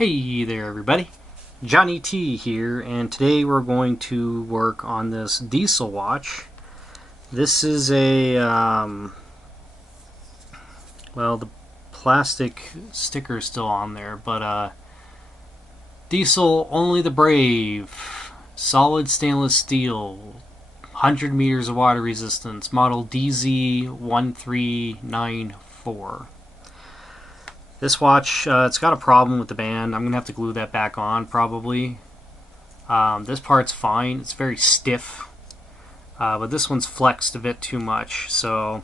Hey there everybody, Johnny T here, and today we're going to work on this diesel watch. This is a, well, the plastic sticker is still on there, but diesel only the brave, solid stainless steel, 100 meters of water resistance, model dz-1394. This watch, it's got a problem with the band. I'm going to have to glue that back on probably. This part's fine. It's very stiff. But this one's flexed a bit too much. So I'm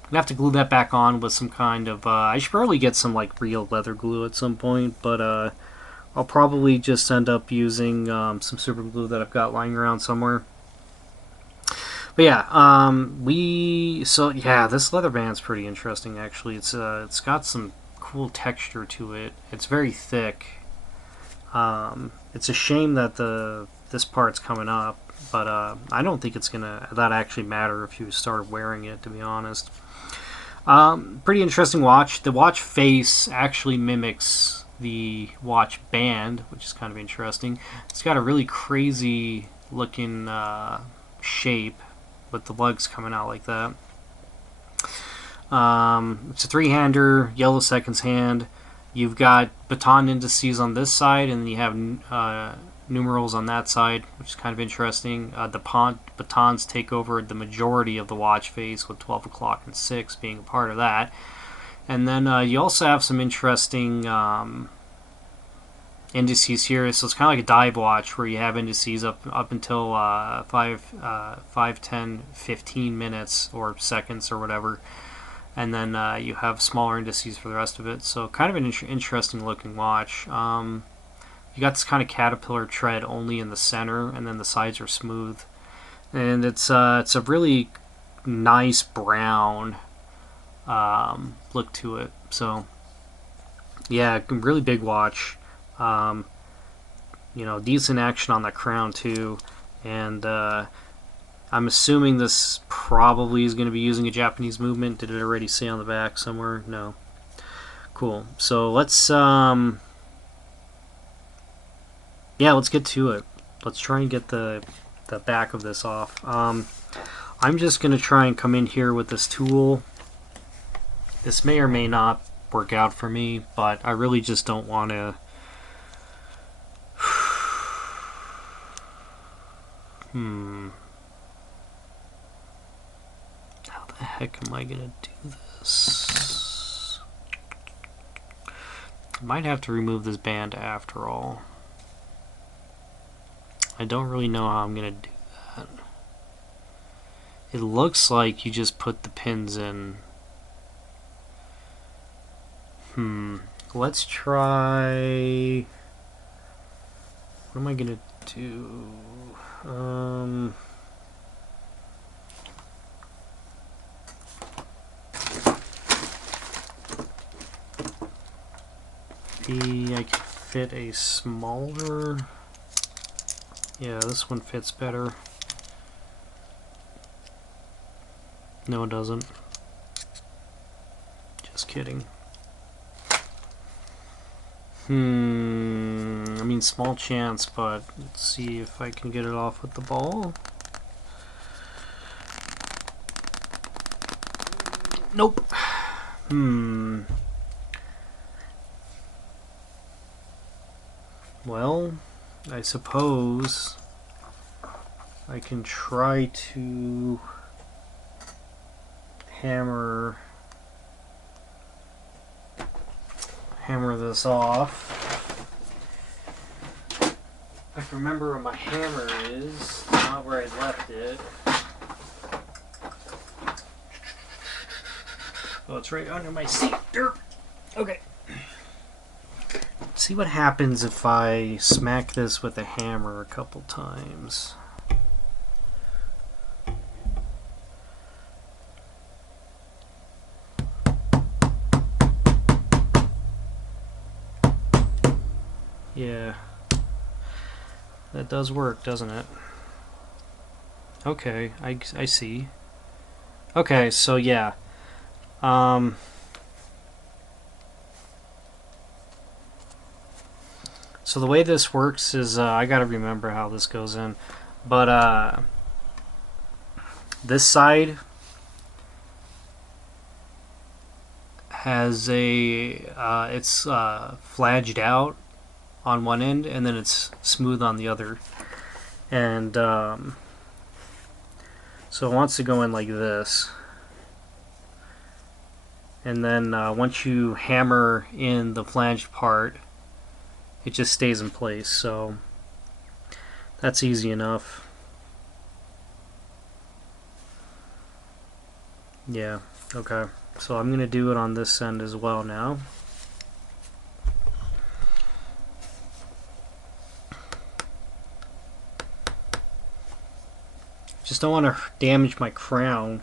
going to have to glue that back on with some kind of... I should probably get some like real leather glue at some point. But I'll probably just end up using some super glue that I've got lying around somewhere. But yeah, this leather band's pretty interesting actually. It's got some cool texture to it. It's very thick. It's a shame that this part's coming up, but I don't think it's gonna actually matter if you started wearing it, to be honest. Pretty interesting watch. The watch face actually mimics the watch band, which is kind of interesting. It's got a really crazy looking shape with the lugs coming out like that. It's a three-hander, yellow seconds hand. You've got baton indices on this side, and then you have numerals on that side, which is kind of interesting. The batons take over the majority of the watch face, with 12 o'clock and 6 being a part of that. And then you also have some interesting indices here. So it's kind of like a dive watch where you have indices up until 5, 10, 15 minutes or seconds or whatever. And then you have smaller indices for the rest of it. So kind of an interesting looking watch. You got this kind of caterpillar tread only in the center, and then the sides are smooth. And it's a really nice brown look to it. So yeah, really big watch. Decent action on that crown too. And I'm assuming this probably is going to be using a Japanese movement. Did it already say on the back somewhere? No. Cool. So let's let's get to it. Let's try and get the back of this off. I'm just going to try and come in here with this tool. This may or may not work out for me, but I really just don't want to... How the heck am I gonna do this? I might have to remove this band after all. I don't really know how I'm gonna do that. It looks like you just put the pins in. Let's try... What am I gonna do? Maybe I can fit a smaller... Yeah, this one fits better. No, it doesn't. Just kidding. I mean, small chance, but let's see if I can get it off with the ball. Nope. Well, I suppose I can try to hammer this off. I can remember where my hammer is, not where I left it. Oh, it's right under my seat. Okay. See what happens if I smack this with a hammer a couple times. Yeah, that does work, doesn't it? Okay, I see. Okay, so yeah. So the way this works is, I gotta remember how this goes in, but this side has it's flaged out on one end, and then it's smooth on the other. And so it wants to go in like this. And then once you hammer in the flanged part, it just stays in place. So that's easy enough. Yeah, okay. So I'm going to do it on this end as well now. Just don't want to damage my crown.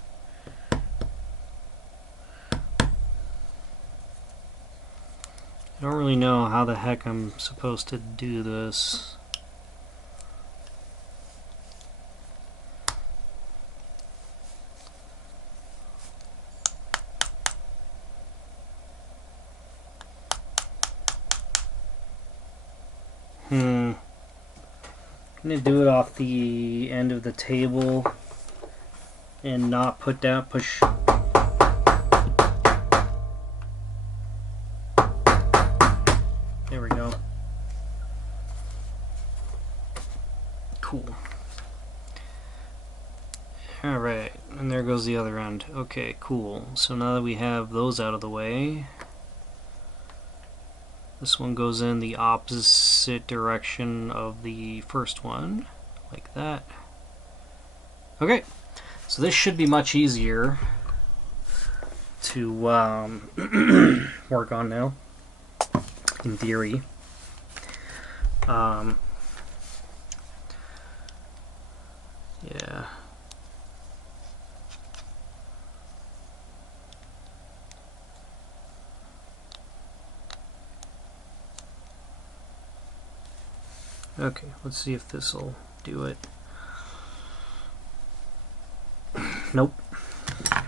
I don't really know how the heck I'm supposed to do this. I'm gonna do it off the end of the table and not push. There we go. Cool. Alright, and there goes the other end. Okay, cool. So now that we have those out of the way, this one goes in the opposite direction of the first one, like that. Okay, so this should be much easier to work on now, in theory. Yeah. Okay, let's see if this will do it. Nope.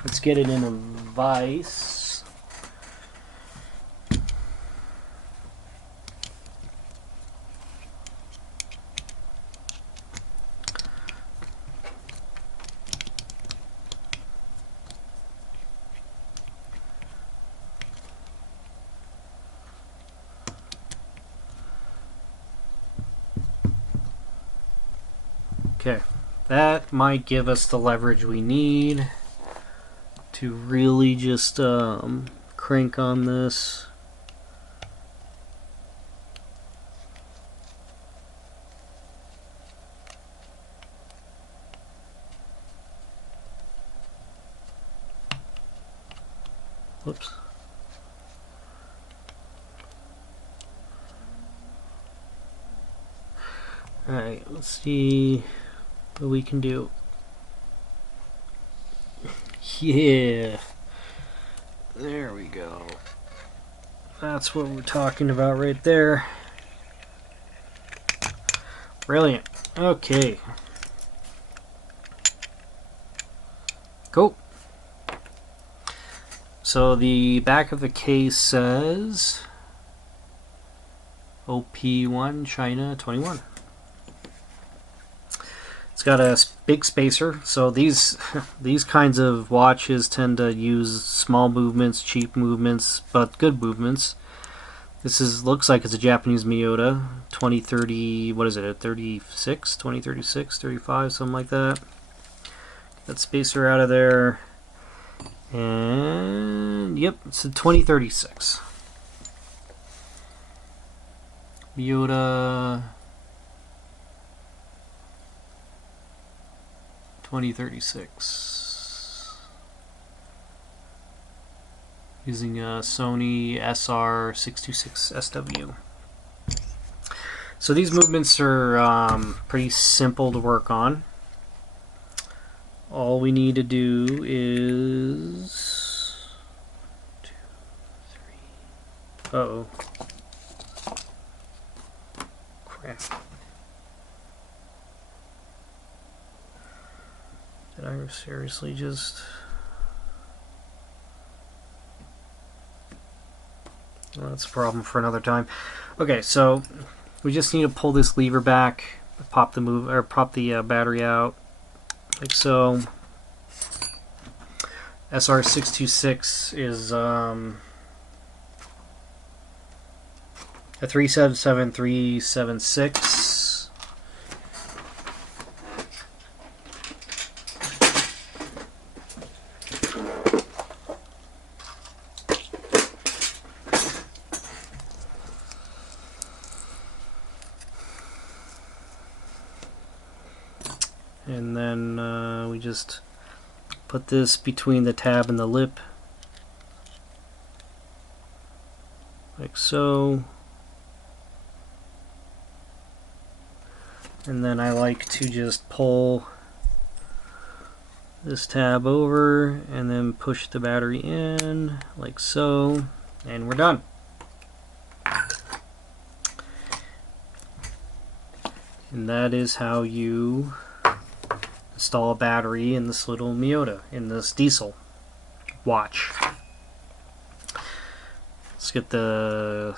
Let's get it in a vise. Okay, that might give us the leverage we need to really just crank on this. Whoops. Alright, let's see what we can do. Yeah. There we go. That's what we're talking about right there. Brilliant. Okay. Cool. So the back of the case says OP1 China 21. It's got a big spacer, so these kinds of watches tend to use small movements, cheap movements, but good movements. This looks like it's a Japanese Miyota, 2030, what is it, 36, 2036, 35, something like that. That spacer out of there, and yep, it's a 2036. Miyota 2036, using a Sony SR626SW. So these movements are pretty simple to work on. All we need to do is 2, 3. Uh-oh. Crap. Did I seriously just... Well, that's a problem for another time. Okay, so We just need to pull this lever back, pop the battery out, like so. SR626 is a 377376. And then we just put this between the tab and the lip, like so. And then I like to just pull this tab over and then push the battery in, like so, and we're done. And that is how you install a battery in this little Miyota, in this diesel watch. Let's get the,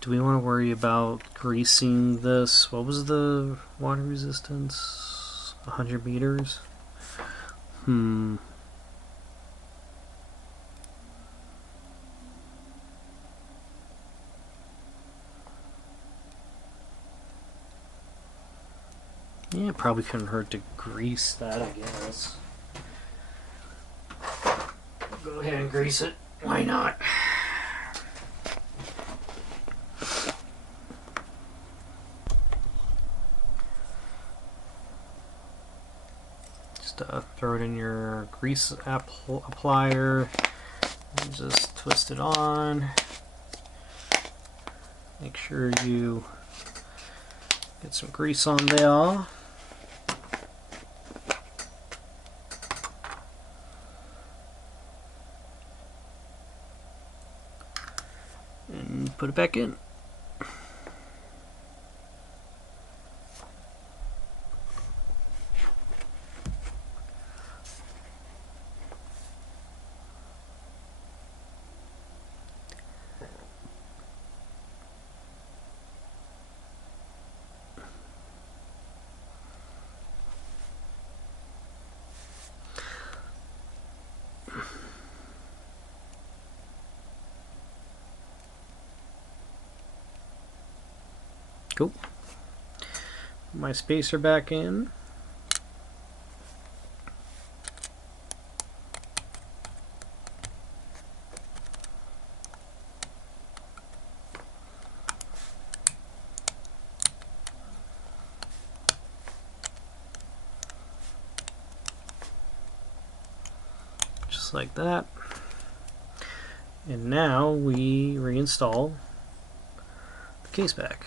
do we want to worry about greasing this? What was the water resistance? 100 meters? Yeah, it probably couldn't hurt to grease that, I guess. Go ahead and grease it. Why not? Just throw it in your grease applier and just twist it on. Make sure you get some grease on there. And put it back in. Cool. My spacer back in. Just like that. And now we reinstall the case back.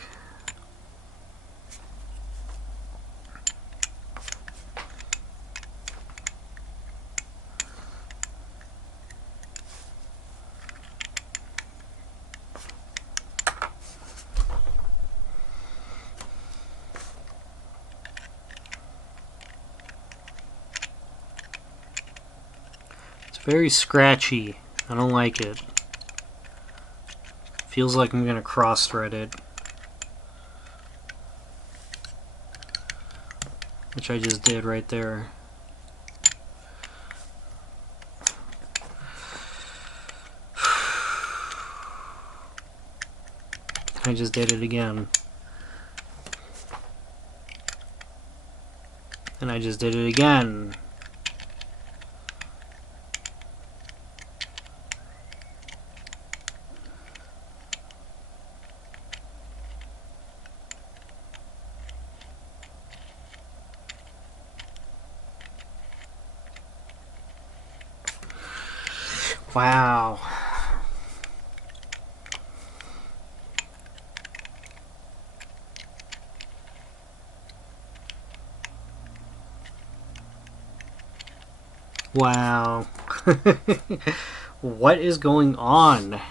Very scratchy. I don't like it. Feels like I'm gonna cross thread it. Which I just did right there. I just did it again. And I just did it again. Wow. Wow. What is going on?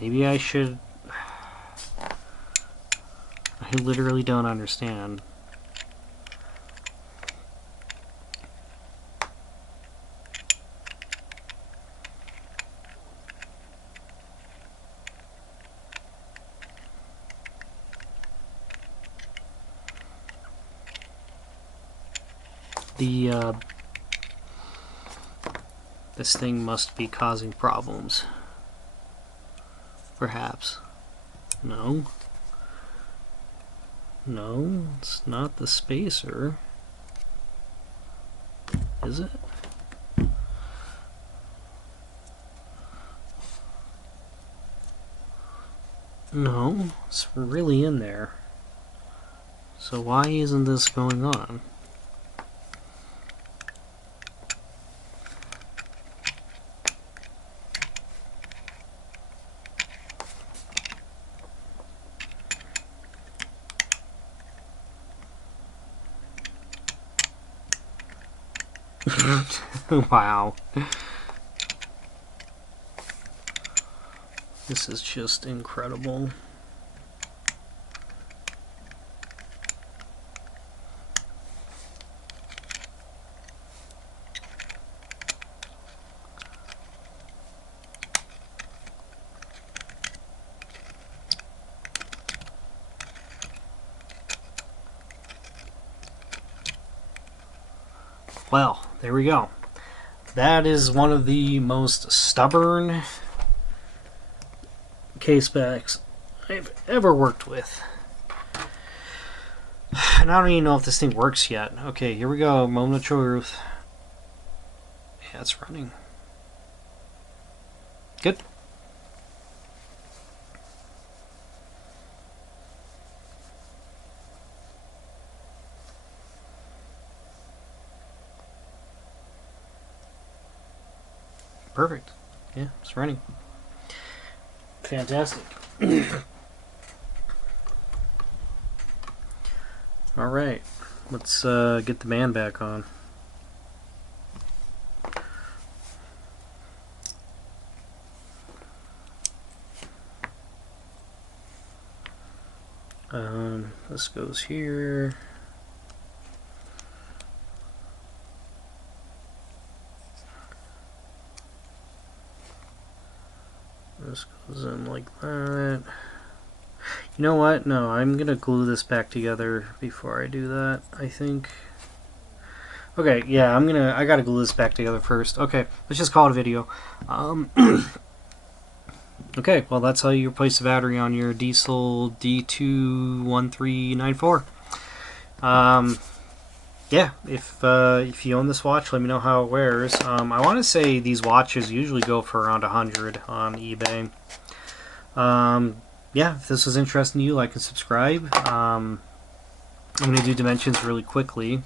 Maybe I should... I literally don't understand. the this thing must be causing problems. Perhaps. No. No, it's not the spacer. Is it? No, it's really in there. So why isn't this going on? Wow. This is just incredible. Well, there we go. That is one of the most stubborn case backs I've ever worked with. And I don't even know if this thing works yet. Okay, here we go. Moment of truth. Yeah, it's running. Good. Perfect. Yeah, it's running. Fantastic. Alright, let's get the man back on. This goes here. This goes in like that. You know what? No, I'm gonna glue this back together before I do that, I think. Okay, yeah, I gotta glue this back together first. Okay, let's just call it a video. Okay, well that's how you replace the battery on your diesel dz-1394. Yeah, if you own this watch, let me know how it wears. I want to say these watches usually go for around 100 on eBay. Yeah, if this was interesting to you, like and subscribe. I'm going to do dimensions really quickly.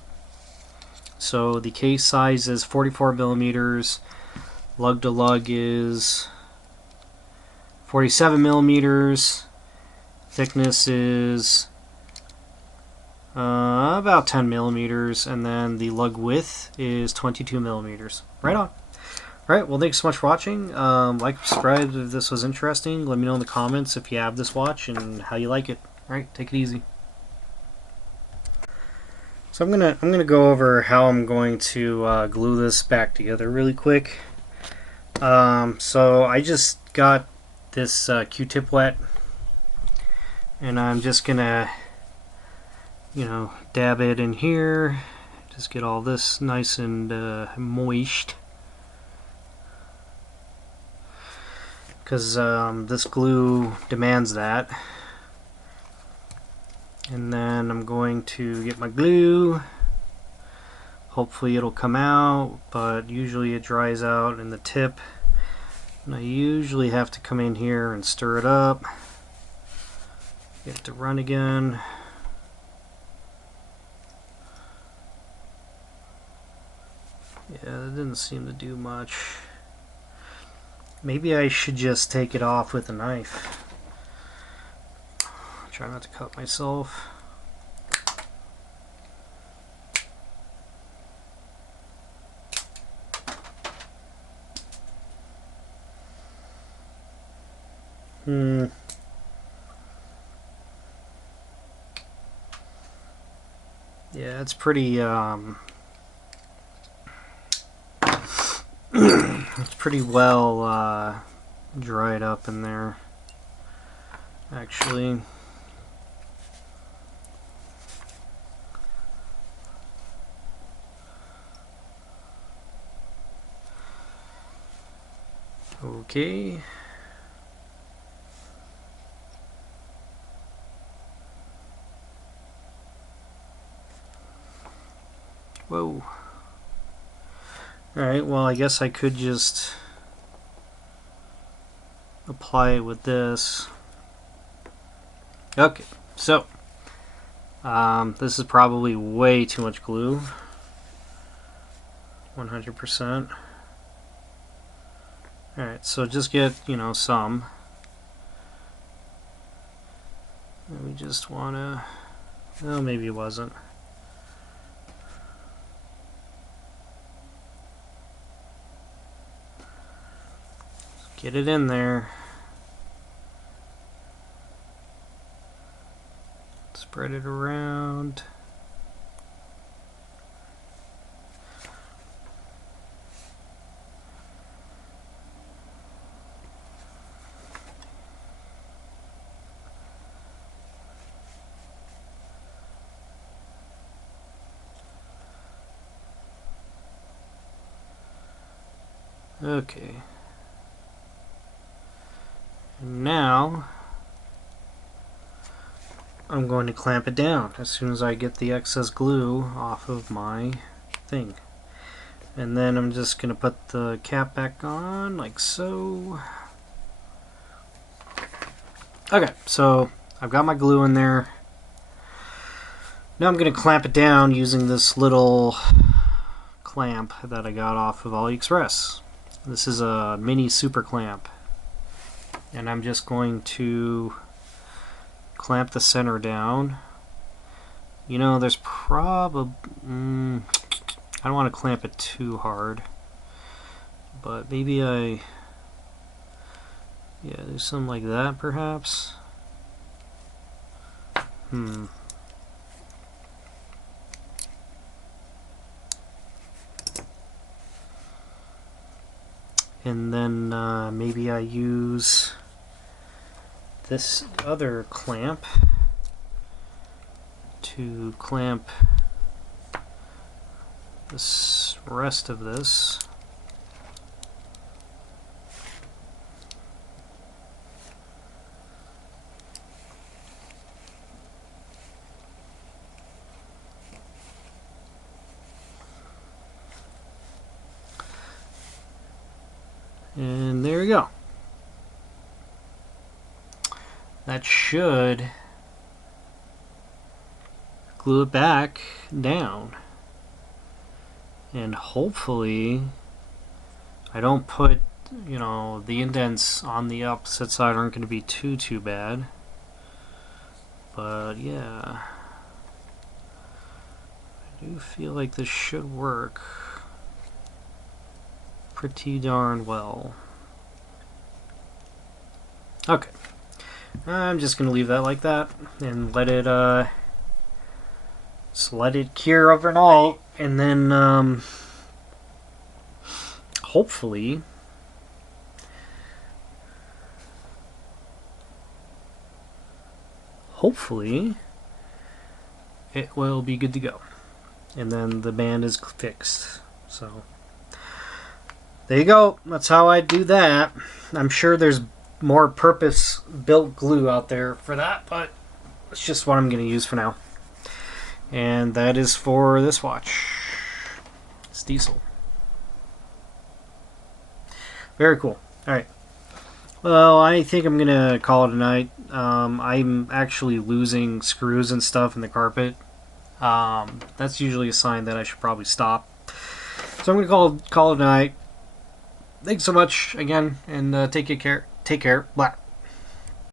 So the case size is 44 millimeters. Lug to lug is 47 millimeters. Thickness is about 10 millimeters, and then the lug width is 22 millimeters. Right on. Alright, well thanks so much for watching. Like, subscribe if this was interesting. Let me know in the comments if you have this watch and how you like it. Alright, take it easy. So I'm gonna go over how I'm going to glue this back together really quick. So I just got this Q-tip wet, and I'm just gonna, you know, dab it in here. Just get all this nice and moist, because this glue demands that. And then I'm going to get my glue. Hopefully it'll come out, but usually it dries out in the tip. And I usually have to come in here and stir it up. Get it to run again. Yeah, that didn't seem to do much. Maybe I should just take it off with a knife. Try not to cut myself. Yeah, it's pretty it's pretty well dried up in there, actually. Okay. Whoa. Alright, well I guess I could just apply it with this. Okay, so this is probably way too much glue. 100%. Alright, so just get, some. And we just wanna, well, maybe it wasn't. Get it in there. Spread it around. Okay. And now I'm going to clamp it down as soon as I get the excess glue off of my thing. And then I'm just going to put the cap back on like so. Okay, so I've got my glue in there. Now I'm going to clamp it down using this little clamp that I got off of AliExpress. This is a mini super clamp. And I'm just going to clamp the center down. There's probably... I don't want to clamp it too hard. But maybe yeah, do something like that perhaps. And then maybe I use this other clamp to clamp this rest of this. And there we go. That should glue it back down. And hopefully I don't put, the indents on the opposite side aren't going to be too bad. But yeah, I do feel like this should work pretty darn well. Okay, I'm just gonna leave that like that and let it just let it cure overnight, and then hopefully it will be good to go, and then the band is fixed. So there you go. That's how I do that. I'm sure there's more purpose-built glue out there for that, but it's just what I'm going to use for now. And that is for this watch. It's diesel. Very cool. Alright. Well, I think I'm going to call it a night. I'm actually losing screws and stuff in the carpet. That's usually a sign that I should probably stop. So I'm going to call it a night. Thanks so much again, and take care. Take care. Bye.